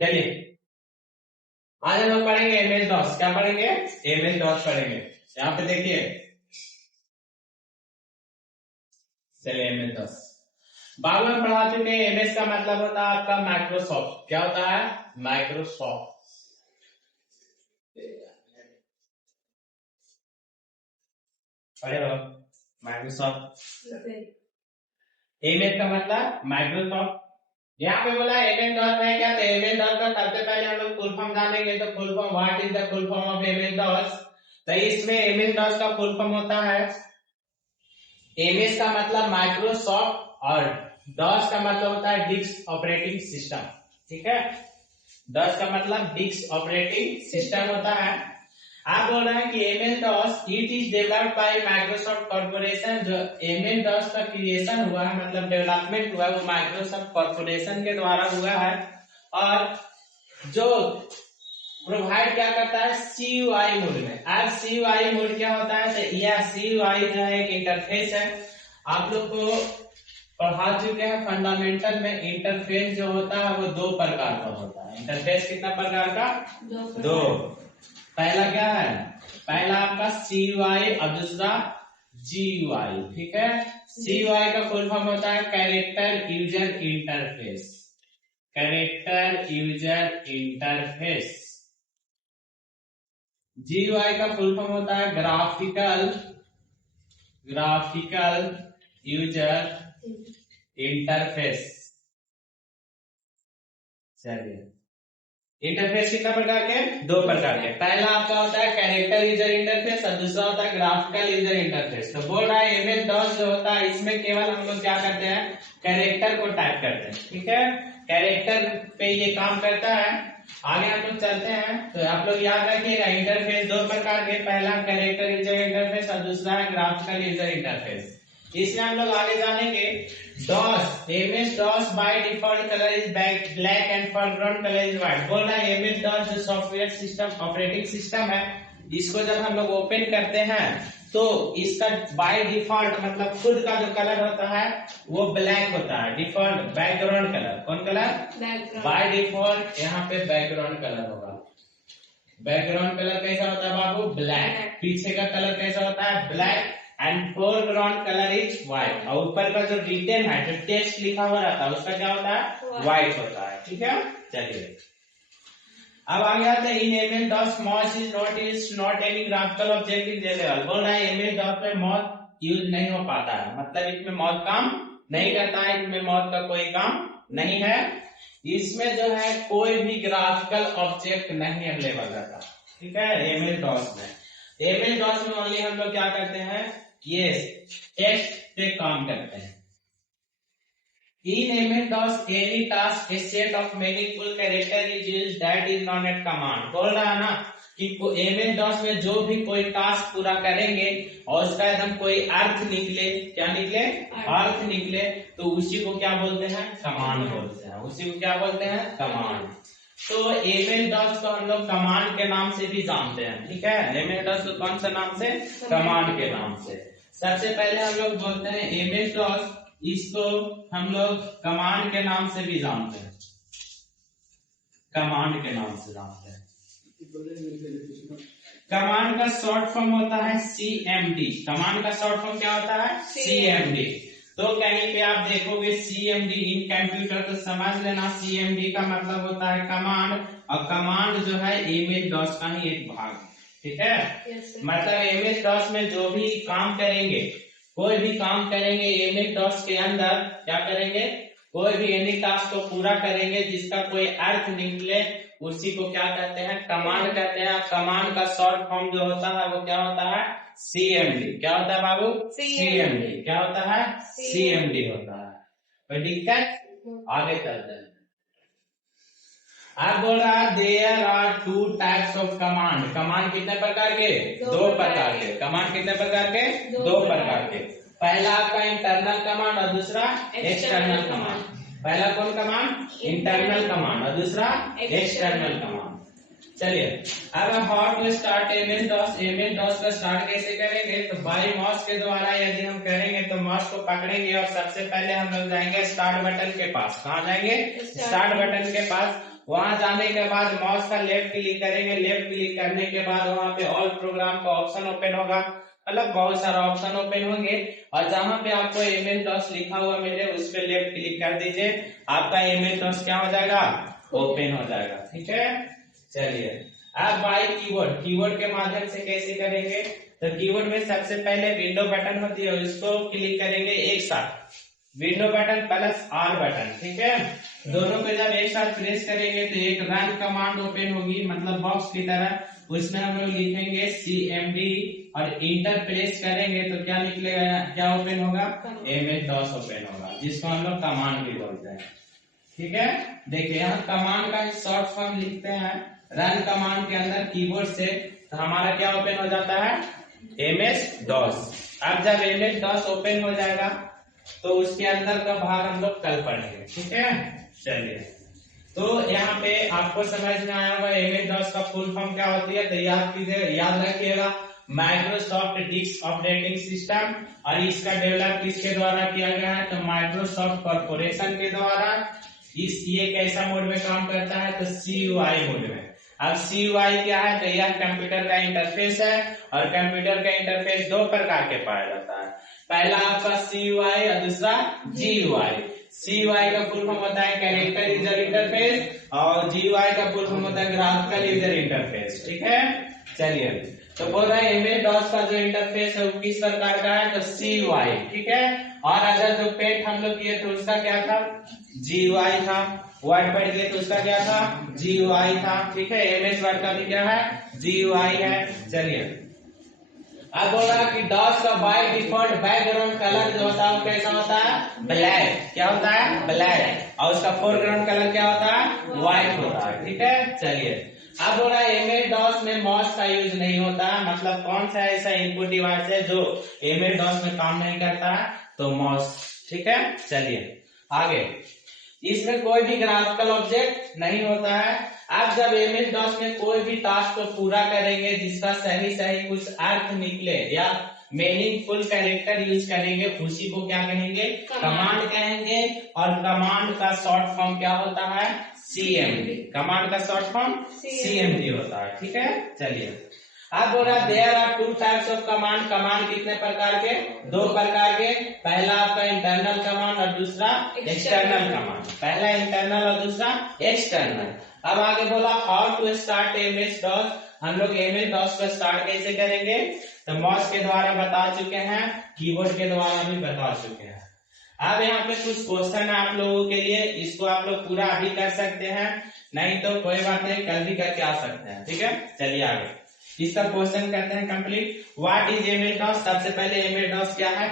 चलिए आज हम लोग पढ़ेंगे एमएस डॉस। क्या पढ़ेंगे? एमएस डॉस पढ़ेंगे। यहाँ पे देखिए, चलिए एमएस डॉस बाद में पढ़ा चुके हैं। एमएस का मतलब होता है आपका माइक्रोसॉफ्ट। क्या होता है? माइक्रोसॉफ्ट। पढ़े हो माइक्रोसॉफ्ट? एमएस का मतलब माइक्रोसॉफ्ट। यहाँ पे बोला एमएस डॉस है क्या? तो एमएस डॉस का सबसे पहले हम लोग फुल फॉर्म जानेंगे। तो full form, what is the full form of MS DOS? तो इसमें एमएस डॉस का फुल फॉर्म होता है, एमएस का मतलब माइक्रोसॉफ्ट और डॉस का मतलब होता है डिस्क ऑपरेटिंग सिस्टम। ठीक है, डॉस का मतलब डिस्क ऑपरेटिंग सिस्टम होता है। आप बोल रहे हैं कि MS DOS it is developed by Microsoft corporation. जो एमएस डॉस का क्रिएशन हुआ है, मतलब डेवलपमेंट हुआ है, वो माइक्रोसॉफ्ट कॉर्पोरेशन के द्वारा हुआ है। और जो प्रोवाइड क्या करता है? CUI मोड में। अब CUI मोड क्या होता है? तो यह CUI जो है एक इंटरफेस है। आप लोग को पढ़ा चुके हैं फंडामेंटल में। इंटरफेस जो होता है वो दो प्रकार का होता है। इंटरफेस कितना प्रकार का? दो। पहला क्या है? पहला आपका CUI और दूसरा GUI। ठीक है, CUI का फुल फॉर्म होता है character user interface. Character user interface. GUI का फुल फॉर्म होता है ग्राफिकल यूजर इंटरफेस। चलिए, इंटरफेस कितना प्रकार के? दो प्रकार के। पहला आपका होता है कैरेक्टर यूजर इंटरफेस और दूसरा होता है ग्राफिकल यूजर इंटरफेस। तो बोल रहा है एमएस डॉस जो होता है इसमें केवल हम लोग क्या करते हैं? कैरेक्टर को टाइप करते हैं। ठीक है, कैरेक्टर पे ये काम करता है। आगे हम लोग चलते हैं। तो आप लोग याद रखिएगा इंटरफेस दो प्रकार के, पहला कैरेक्टर यूजर इंटरफेस और दूसरा है ग्राफिकल यूजर इंटरफेस। इसमें हम लोग आगे जानेंगे DOS. MS DOS by default colour is black and foreground colour is white. बोल रहा है एमएस डॉस जो सॉफ्टवेयर सिस्टम ऑपरेटिंग सिस्टम है, इसको जब हम लोग ओपन करते हैं तो इसका बाय डिफॉल्ट मतलब खुद का जो कलर होता है वो ब्लैक होता है। डिफॉल्ट बैकग्राउंड कलर कौन कलर? बाय डिफॉल्ट यहाँ पे बैकग्राउंड कलर होगा। बैकग्राउंड कलर कैसा होता है बाबू? ब्लैक। पीछे का कलर कैसा होता है? Black. And foreground colour is white. और ऊपर का जो डिटेल है, जो टेक्स्ट लिखा हुआ रहता है, उसका क्या होता है? व्हाइट होता है। ठीक है, चलिए अब आगे आते हैं। In MS DOS mouse is not any graphical object is available. बोल रहा है एमएस डॉस में मॉस यूज नहीं हो पाता है, मतलब इसमें मॉस काम नहीं करता है। इसमें मॉस का कोई काम नहीं है। इसमें जो है कोई भी ग्राफिकल ऑब्जेक्ट नहीं अवेलेबल रहता। ठीक है, एमएस डॉस में। एमएस डॉस में ओनली हम लोग क्या करते हैं? ये टेक्स्ट पे काम करते हैं। In MS DOS, any task, a set of meaningful character is used that is known as command। बोल रहा है ना कि MS DOS में जो भी कोई टास्क पूरा करेंगे और उसका एकदम कोई अर्थ निकले, क्या निकले? अर्थ निकले, तो उसी को क्या बोलते हैं? कमांड बोलते हैं। उसी को क्या बोलते हैं? कमांड। तो MS DOS को हम लोग कमांड के नाम से भी जानते हैं। ठीक है, MS DOS को कौन सा नाम से? कमांड के नाम से। सबसे पहले हम लोग बोलते हैं MS DOS, इसको हम लोग कमांड के नाम से भी जानते हैं। कमांड के नाम से जानते हैं। कमांड का शॉर्ट फॉर्म होता है CMD। कमांड का शॉर्ट फॉर्म क्या होता है? CMD। तो कहीं पे आप देखोगे CMD इन कंप्यूटर, तो समझ लेना CMD का मतलब होता है कमांड। और कमांड जो है एमएस डॉस का ही एक भाग। ठीक है, मतलब एमएस डॉस में जो भी काम करेंगे, कोई भी काम करेंगे एमएस डॉस के अंदर, क्या करेंगे? कोई भी एनी टास्क को पूरा करेंगे जिसका कोई अर्थ निकले, उसी को क्या कहते हैं? कमांड कहते हैं। कमांड का शॉर्ट फॉर्म जो होता है वो क्या होता है? CMD। क्या होता है बाबू? CMD। क्या होता है? CMD होता है। कोई दिक्कत? आगे चलते हैं। आप बोल रहा है there are two types of command. Command कितने प्रकार के? दो प्रकार के। कमांड कितने प्रकार के? दो प्रकार के। पहला आपका इंटरनल कमांड और दूसरा एक्सटर्नल कमांड। पहला कौन कमांड? इंटरनल कमांड और दूसरा एक्सटर्नल कमांड। चलिए अब how to start MS DOS. MS DOS का स्टार्ट कैसे करेंगे? तो बाई माउस के द्वारा यदि हम करेंगे तो माउस को पकड़ेंगे और सबसे पहले हम लोग जाएंगे स्टार्ट बटन के पास। कहाँ जाएंगे? स्टार्ट बटन के पास। वहां जाने के बाद माउस का लेफ्ट क्लिक करेंगे, लेफ्ट क्लिक करने के बाद वहां पे ऑल प्रोग्राम का ऑप्शन ओपन होगा, मतलब बहुत सारा ऑप्शन ओपन होंगे, और जहां पे आपको एमएस डॉस लिखा हुआ मिले उस पे लेफ्ट क्लिक कर दीजिए, आपका एमएस डॉस क्या हो जाएगा, ओपन हो जाएगा। ठीक है, चलिए अब बाय कीबोर्ड, कीबोर्ड के माध्यम से कैसे करेंगे, तो कीबोर्ड में सबसे पहले विंडो बटन होती है, उसको क्लिक करेंगे एक साथ, window button plus are button. ठीक है, दोनों को जब एक साथ प्रेस करेंगे तो एक रन कमांड ओपन होगी, मतलब बॉक्स की तरह, उसमें हम लोग लिखेंगे CMD और इंटर प्रेस करेंगे तो क्या निकलेगा, क्या ओपन होगा, एमएस डॉस ओपन होगा, जिसको हम लोग कमांड भी बोलते हैं। ठीक है, देखिए यहाँ कमांड का शॉर्ट फॉर्म लिखते हैं, रन कमांड के अंदर कीबोर्ड से, तो हमारा क्या ओपन हो जाता है, एमएस डॉस। अब जब एमएस डॉस ओपन हो जाएगा तो उसके अंदर का भाग हम लोग कल पढ़ेंगे। ठीक है, चलिए तो यहाँ पे आपको समझ में आया होगा एमएस डॉस का फुल फॉर्म क्या होती है, तो याद कीजिए, याद रखिएगा, माइक्रोसॉफ्ट डिस्क ऑपरेटिंग सिस्टम, और इसका डेवलप किसके द्वारा किया गया है, तो माइक्रोसॉफ्ट कॉर्पोरेशन के द्वारा। ये कैसा मोड में काम करता है, तो CUI मोड में। अब CUI क्या है, तो यह कंप्यूटर का इंटरफेस है, और कंप्यूटर का इंटरफेस दो प्रकार के पाया जाता है, पहला आपका CUI और दूसरा GUI। CUI का फुल फॉर्म होता है कैरेक्टर यूजर इंटरफेस, और GUI का फुल फॉर्म होता है ग्राफिकल यूजर इंटरफेस। ठीक है, चलिए तो बोल रहा है एमएस डॉस का जो इंटरफेस है वो किस प्रकार का है, तो CUI। ठीक है, और अगर जो पेंट हम लोग किए तो उसका क्या था, GUI था, वर्ड पढ़ गए तो उसका क्या था, GUI था। ठीक है, एमएस वर्ड का भी क्या है, GUI है। चलिए अब बोल रहा है कि डॉस का बाय डिफॉल्ट बैकग्राउंड कलर जो होता है वो कैसा होता है, ब्लैक। क्या होता है, ब्लैक, और उसका फोरग्राउंड कलर क्या होता है, व्हाइट होता है। ठीक है, चलिए अब बोल रहा है एमएस डॉस में माउस का यूज नहीं होता है, मतलब कौन सा ऐसा इनपुट डिवाइस है जो एमएस डॉस में काम नहीं करता है, तो माउस। ठीक है, चलिए आगे, इसमें कोई भी ग्राफिकल ऑब्जेक्ट नहीं होता है। आप जब एमएस डॉस में कोई भी टास्क को पूरा करेंगे जिसका सही सही कुछ अर्थ निकले या मीनिंगफुल कैरेक्टर यूज करेंगे, उसी को क्या कहेंगे, कमांड कहेंगे, और कमांड का शॉर्ट फॉर्म क्या होता है, CMD। कमांड का शॉर्ट फॉर्म CMD होता है। ठीक है, चलिए अब बोल रहा there are two types of command. Command कितने प्रकार के, दो प्रकार के, पहला आपका इंटरनल कमांड और दूसरा एक्सटर्नल कमांड। पहला इंटरनल और दूसरा एक्सटर्नल। अब आगे बोला how to start MS DOS. हम लोग एमएस डॉस को स्टार्ट कैसे करेंगे, तो माउस के द्वारा बता चुके हैं, कीबोर्ड के द्वारा भी बता चुके हैं। अब यहाँ पे कुछ क्वेश्चन है आप लोगों के लिए, इसको आप लोग पूरा अभी कर सकते हैं, नहीं तो कोई बात नहीं, कल भी करके आ सकते हैं। ठीक है, चलिए आगे इसका क्वेश्चन करते हैं complete. What is MS DOS. सबसे पहले एमएस डॉस क्या है,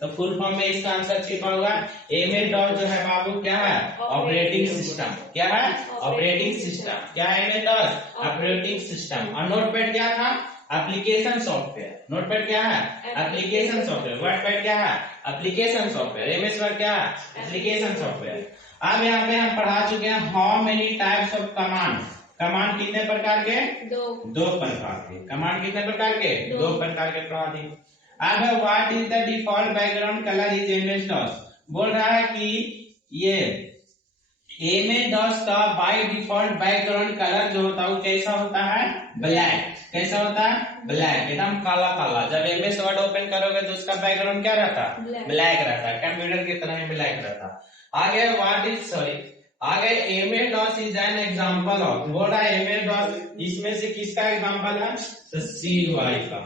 तो फुल फॉर्म में इसका आंसर छिपा होगा। एमएस डॉस जो है बाबू क्या है, ऑपरेटिंग सिस्टम। क्या है, ऑपरेटिंग सिस्टम। क्या है एमएस डॉस, ऑपरेटिंग सिस्टम। और नोटपैड क्या था, एप्लीकेशन सॉफ्टवेयर। नोटपैड क्या है, एप्लीकेशन सॉफ्टवेयर। वर्डपैड क्या है, एप्लीकेशन सॉफ्टवेयर। एमएस वर्ड क्या है, एप्लीकेशन सॉफ्टवेयर। अब यहाँ पे हम पढ़ा चुके हैं how many types of command. Command कितने प्रकार के, दो प्रकार के। कमांड कितने प्रकार के, दो प्रकार के पढ़ा दी। अब what is the default background colour is MS DOS. बोल रहा है कि ये एमएस डॉस का बाय डिफॉल्ट बैकग्राउंड कलर जो होता है वो कैसा होता है, ब्लैक। कैसा होता है, ब्लैक, एकदम काला काला। जब एमएस वर्ड ओपन करोगे तो उसका बैकग्राउंड क्या रहता है, ब्लैक रहता है, कंप्यूटर की तरह ही ब्लैक रहता है। आगे व्हाट इज सॉरी आगे MS DOS is an example of. बोल रहा है एमएस डॉस इसमें से किसका एग्जांपल है, तो CUI का।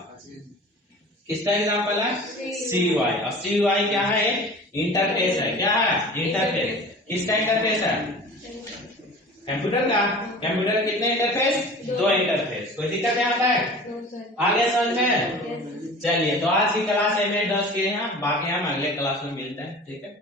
किसका एग्जांपल है, CUI। और CUI क्या है, इंटरफेस है। क्या है, इंटरफेस। किसका इंटरफेस है, कंप्यूटर का। कंप्यूटर का कितने इंटरफेस, दो इंटरफेस। कोई दिक्कत नहीं आता है, आगे समझ में। चलिए तो आज की क्लास एमएस डॉस के यहाँ, बाकी हम अगले क्लास में मिलते हैं। ठीक है।